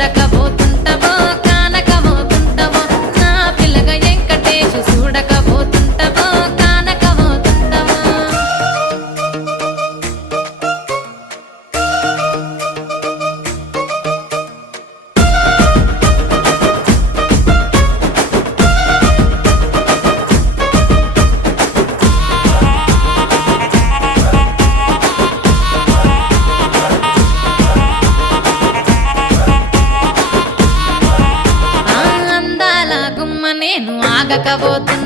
చూడకపోతుంటవో కానకపోతుంటవో నా పిల్లగా వెంకటేశు చూడకపోతుంటవో కానకపోతుంటవో అందాల గుమ్మ నేను ఆగకపోతున్నా